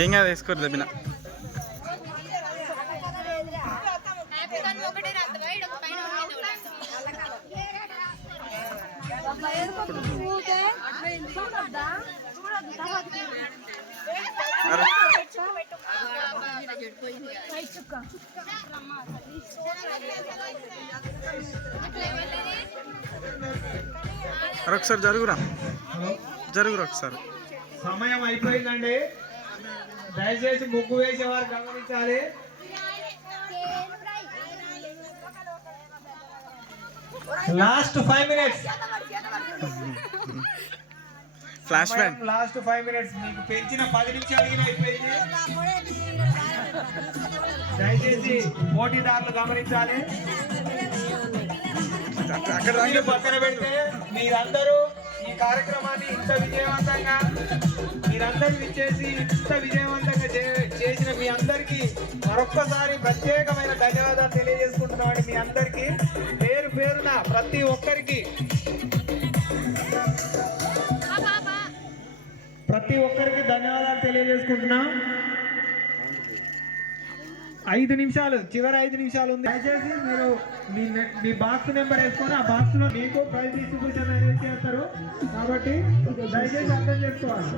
ఏం కాదు వేసుకోరు దబ్బిన ఒకసారి జరుగురా జరుగురా ఒకసారి. సమయం అయిపోయిందండి, దయచేసి ముగ్గు వేసేవారు గమనించాలి. Last 5 minutes flash back. Last 5 minutes మీకు పెంచిన 10 నిమిషాలు అయిపోయింది. దయచేసి పోటీదారులు గమనించాలి. అక్కడ పక్కన పెడితే మీరందరూ ఈ కార్యక్రమాన్ని ఇంత విజయవంతంగా మీరందరూ ఇచ్చేసి ఇంత విజయవంతంగా చేసిన మీ అందరికీ మరొక్కసారి ప్రత్యేకమైన ధన్యవాదాలు తెలియజేసుకుంటున్నామండి. మీ అందరికీ పేరు పేరున ప్రతి ఒక్కరికి ధన్యవాదాలు తెలియజేసుకుంటున్నాం. 5 నిమిషాలు, చివరి 5 నిమిషాలు ఉంది. దయచేసి మీరు మీ బాక్స్ నెంబర్ వేసుకొని ఆ బాక్స్ లో మీకు ప్రైజ్ డిస్ట్రిబ్యూషన్ అనేది చేస్తారు కాబట్టి దయచేసి అర్థం చేసుకోవాలి.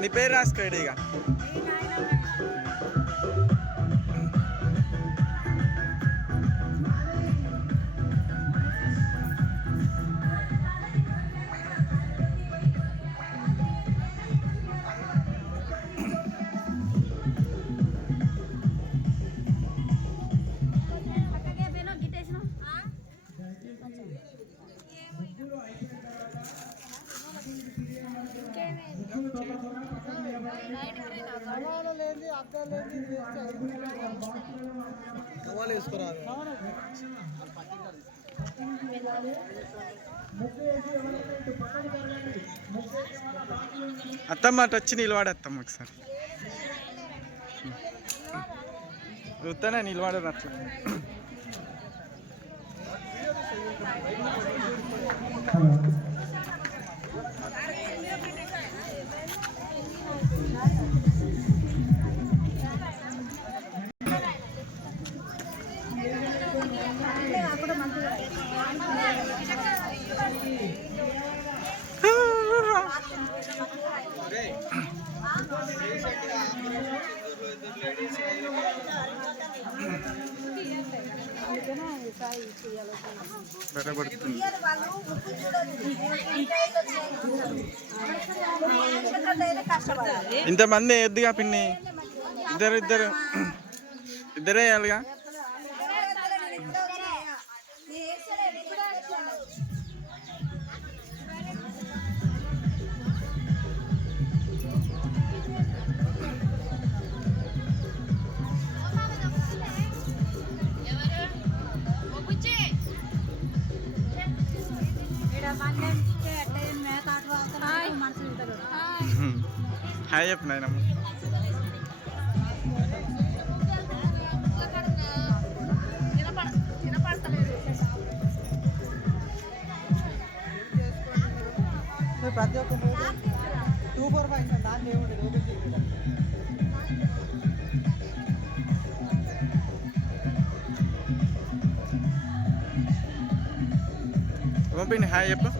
నీ పేరు రాసుకోండి ఇక. అత్తమ్మ అటు వచ్చి నిలబడత్తమ్మ ఒకసారి. వస్తానే నిలబడదు అట్లా. ఇంతమంది ఎద్దుగా పిన్ని, ఇద్దరే వేయాలిగా. హాయ్ చెప్పు నాయనమ్మ. ప్రతి ఒక్క 2 4 5 దాన్ని ఏముంటుంది పంపిండి. హాయ్ చెప్పు.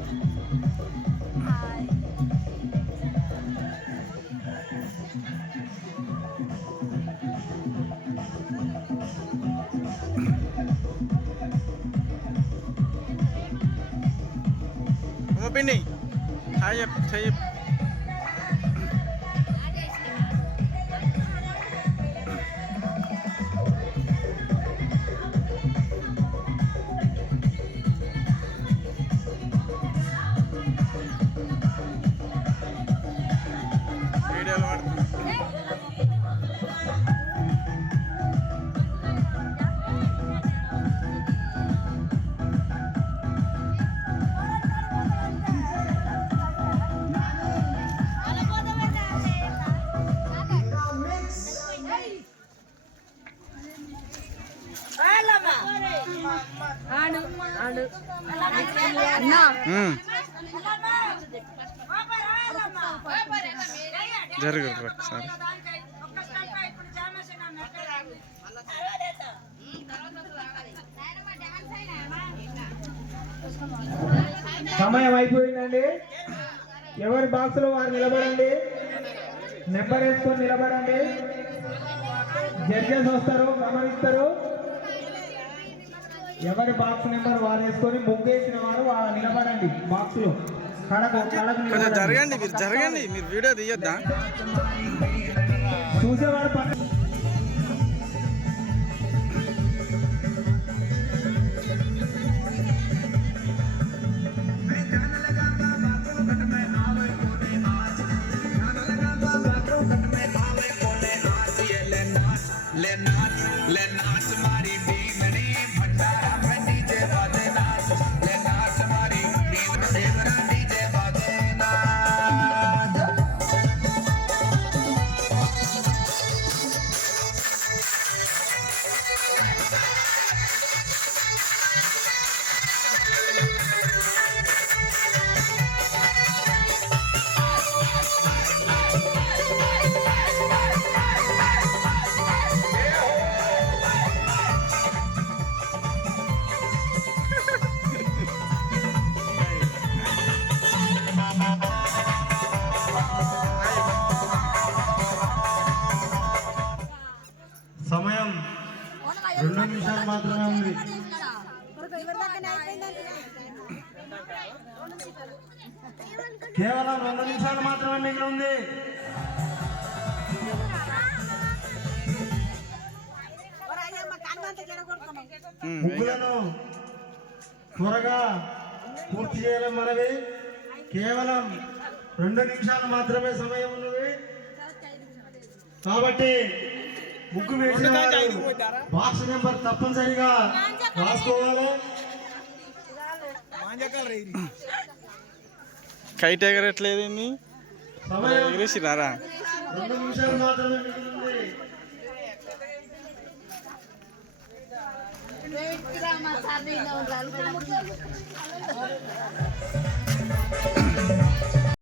పంపిండి. హాయ్ చెప్పు. చెప్పు. వీడియోలు వాడుతుంది. జరుగురు ఒకసారి. సమయం అయిపోయిందండి. ఎవరి బాక్స్ లో వారు నిలబడండి. నెంబర్ వేసుకొని నిలబడండి. జడ్జెస్ వస్తారు, గమనిస్తారు. ఎవరి బాక్స్ నెంబర్ వారు వేసుకొని ముగ్గేసిన వారు నిలబడండి. బాక్స్ లో కొంచెం జరగండి, మీరు జరగండి. మీరు వీడియో తీయొద్దా? చూసేవారు సమయం 2 నిమిషాలు మాత్రమే ఉంది. కేవలం 2 నిమిషాలు మాత్రమే మిగిలి ఉంది. ముగ్గులను త్వరగా పూర్తి చేయాలి మనవి. కేవలం 2 నిమిషాలు మాత్రమే సమయం ఉన్నది కాబట్టి ముగ్గు వేసిన బాక్స్ నెంబర్ తప్పనిసరిగా రాసుకోవాలి. కైట్ ఎగరట్లేదు, ఎగరేసినారా? 2 నిమిషాలు మాత్రమే మిగిలింది.